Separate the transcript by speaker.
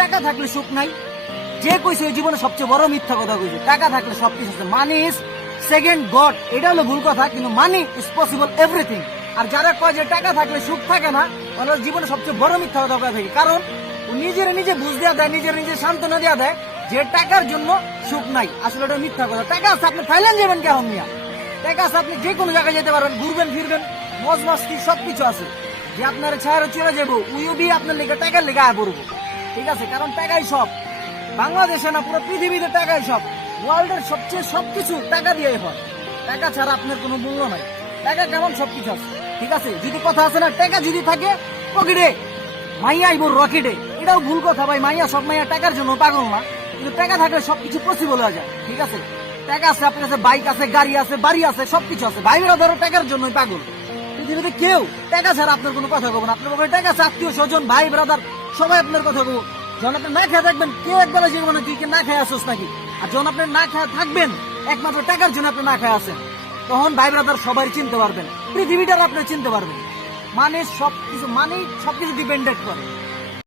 Speaker 1: টাকা থাকলে সুখ নাই। যে কইছে ওই জীবনে সবচেয়ে বড় মিথ্যা কথা কইছে। টাকা থাকলে সবকিছু আছে। মানি ইজ সেকেন্ড গড এটা হলো ভুল কথা, কিন্তু মানি ইজ পসিবল এভরিথিং আর যারা কয় যে টাকা থাকলে সুখ থাকে না তাহলে জীবনে সবচেয়ে বড় মিথ্যা কথা কয়ে থাকে। কারণ ও নিজের নিজে বুঝ দেওয়া দেয়, নিজের নিজে সান্ত্বনা দেওয়া দেয় যে টাকার জন্য সুখ নাই। আসলে এটা মিথ্যা কথা। টাকা আছে আপনি থাইল্যান্ড যাবেন কেমন মিয়া? টাকা আছে আপনি যে কোনো জায়গায় যেতে পারবেন, ঘুরবেন, ফিরবেন মজ মস্তি সবকিছু আছে। যে আপনার ছায়ারে চলে যাব, উইও বি আপনার লেগে টাকার লেগে আয় পড়ব। ঠিক আছে? কারণ টাকাই সব। বাংলাদেশে না, পুরো পৃথিবীতে টাকাই সব। ওয়ার্ল্ডের সবচেয়ে সবকিছু টাকা দিয়ে হয়। টাকা ছাড়া আপনার কোনো মূল্য নাই। টাকা কেমন সবকিছু আছে? ঠিক আছে? যদি কথা আছে না, টাকা যদি থাকে পকেটে মাইয়া আইব রকেটে। এটাও ভুল কথা ভাই, মাইয়া সব মাইয়া টাকার জন্য পাগল না। কিন্তু টাকা থাকলে সবকিছু পসিবল হয়ে যায়। ঠিক আছে? টাকা আছে, আপনার কাছে বাইক আছে, গাড়ি আছে, বাড়ি আছে সবকিছু আছে। ভাইরা ধরো টাকার জন্যই পাগল। পৃথিবীতে কেউ টাকা ছাড়া আপনার কোনো কথা কব না। আপনার টাকা আছে, আত্মীয় স্বজন, ভাই ব্রাদার সবাই আপনার কথা বলব যখন আপনি না খেয়ে থাকবেন কেউ একবার জীবনে তুই কি না খেয়ে আসোস নাকি? আর যখন আপনি না খেয়ে থাকবেন, একমাত্র টাকার জন্য আপনি না খেয়ে আসেন। তখন ভাই ব্রাদার সবাই চিনতে পারবেন। পৃথিবীটার আপনি চিনতে পারবেন। মানে সবকিছু মানে সবকিছু ডিপেন্ডেড করে।